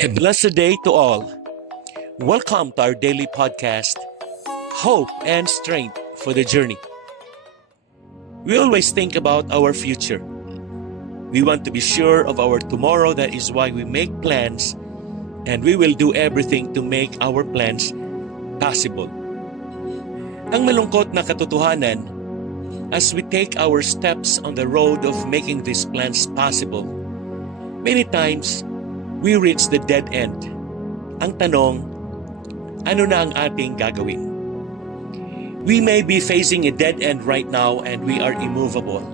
A blessed day to all. Welcome to our daily podcast, Hope and Strength for the Journey. We always think about our future. We want to be sure of our tomorrow. That is why we make plans, and we will do everything to make our plans possible. Ang malungkot na katotohanan, as we take our steps on the road of making these plans possible, many times, we reach the dead end. Ang tanong, ano na ang ating gagawin? We may be facing a dead end right now and we are immovable.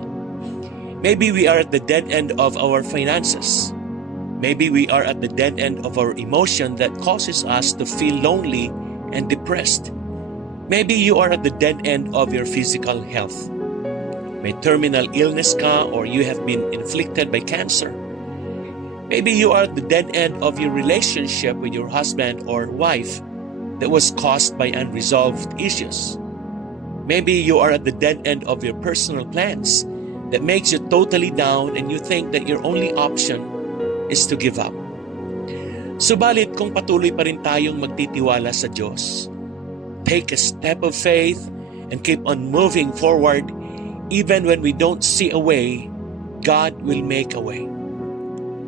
Maybe we are at the dead end of our finances. Maybe we are at the dead end of our emotion that causes us to feel lonely and depressed. Maybe you are at the dead end of your physical health. May terminal illness ka, or you have been inflicted by cancer. Maybe you are at the dead end of your relationship with your husband or wife that was caused by unresolved issues. Maybe you are at the dead end of your personal plans that makes you totally down and you think that your only option is to give up. Subalit kung patuloy pa rin tayong magtitiwala sa Diyos, take a step of faith and keep on moving forward even when we don't see a way, God will make a way.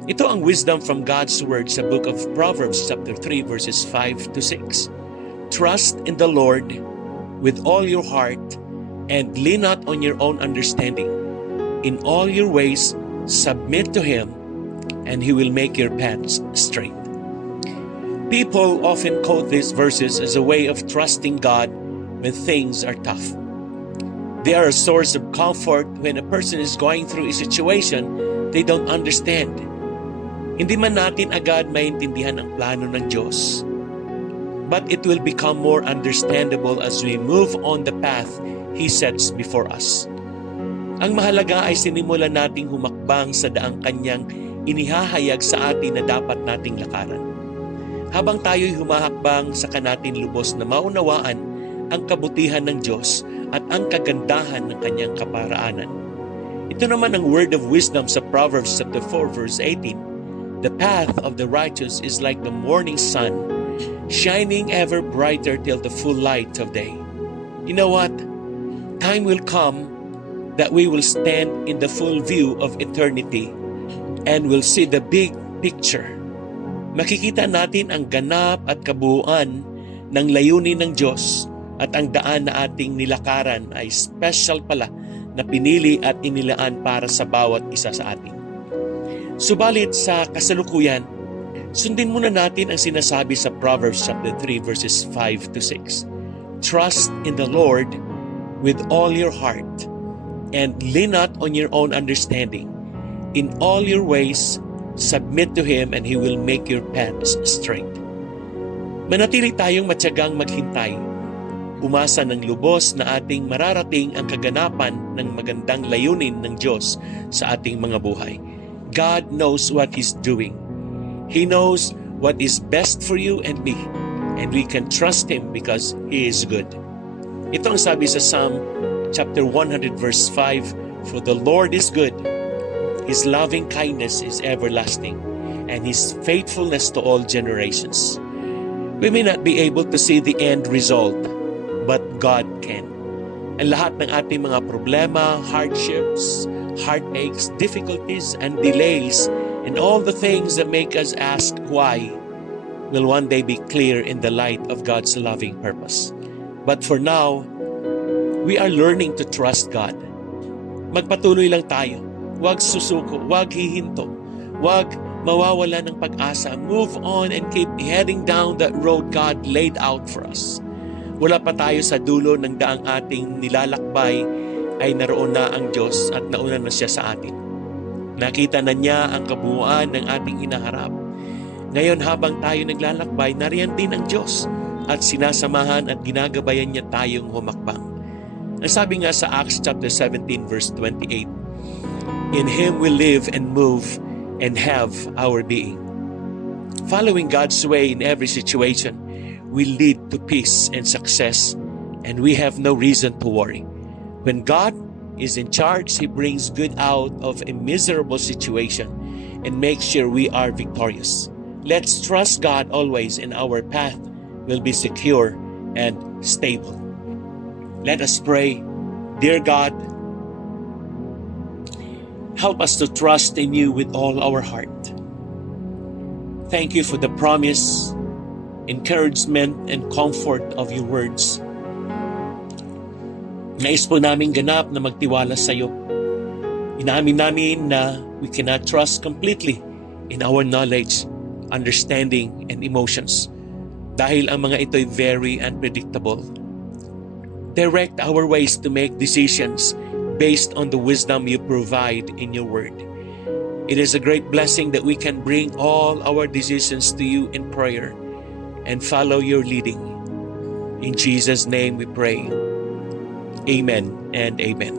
Ito ang wisdom from God's Word sa book of Proverbs chapter 3 verses 5 to 6. Trust in the Lord with all your heart and lean not on your own understanding. In all your ways, submit to Him and He will make your paths straight. People often quote these verses as a way of trusting God when things are tough. They are a source of comfort when a person is going through a situation they don't understand. Hindi man natin agad maintindihan ang plano ng Diyos, but it will become more understandable as we move on the path He sets before us. Ang mahalaga ay sinimulan nating humakbang sa daang Kanyang inihahayag sa atin na dapat nating lakaran. Habang tayo'y humahakbang, saka natin lubos na maunawaan ang kabutihan ng Diyos at ang kagandahan ng Kanyang kaparaanan. Ito naman ang word of wisdom sa Proverbs chapter 4 verse 18. The path of the righteous is like the morning sun, shining ever brighter till the full light of day. You know what? Time will come that we will stand in the full view of eternity and will see the big picture. Makikita natin ang ganap at kabuuan ng layunin ng Diyos, at ang daan na ating nilakaran ay special pala na pinili at inilaan para sa bawat isa sa atin. Subalit sa kasalukuyan, sundin muna natin ang sinasabi sa Proverbs chapter 3 verses 5 to 6. Trust in the Lord with all your heart and lean not on your own understanding. In all your ways, submit to Him and He will make your paths straight. Manatili tayong matyagang maghintay, umasa ng lubos na ating mararating ang kaganapan ng magandang layunin ng Diyos sa ating mga buhay. God knows what He's doing. He knows what is best for you and me. And we can trust Him because He is good. Ito ang sabi sa Psalm chapter 100 verse 5, For the Lord is good. His loving kindness is everlasting, and His faithfulness to all generations. We may not be able to see the end result, but God can. Ang lahat ng ating mga problema, hardships, heartaches, difficulties, and delays, and all the things that make us ask why, will one day be clear in the light of God's loving purpose. But for now, we are learning to trust God. Magpatuloy lang tayo. Huwag susuko, huwag hihinto, huwag mawawala ng pag-asa. Move on and keep heading down that road God laid out for us. Wala pa tayo sa dulo ng daang ating nilalakbay, ay naroon na ang Diyos at nauna na siya sa atin. Nakita na niya ang kabuuan ng ating hinaharap. Ngayon habang tayo naglalakbay, nariyan din ang Diyos at sinasamahan at ginagabayan niya tayong humakbang. Ang sabi nga sa Acts chapter 17 verse 28, In Him we live and move and have our being. Following God's way in every situation will lead to peace and success, and we have no reason to worry. When God is in charge, He brings good out of a miserable situation and makes sure we are victorious. Let's trust God always, and our path will be secure and stable. Let us pray. Dear God, help us to trust in you with all our heart. Thank you for the promise, encouragement, and comfort of your words. Nais po namin ganap na magtiwala sa iyo. Inamin namin na we cannot trust completely in our knowledge, understanding, and emotions dahil ang mga ito'y very unpredictable. Direct our ways to make decisions based on the wisdom you provide in your word. It is a great blessing that we can bring all our decisions to you in prayer and follow your leading. In Jesus' name we pray. Amen and amen.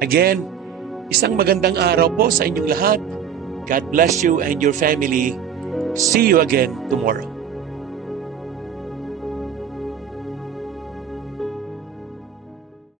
Again, isang magandang araw po sa inyong lahat. God bless you and your family. See you again tomorrow.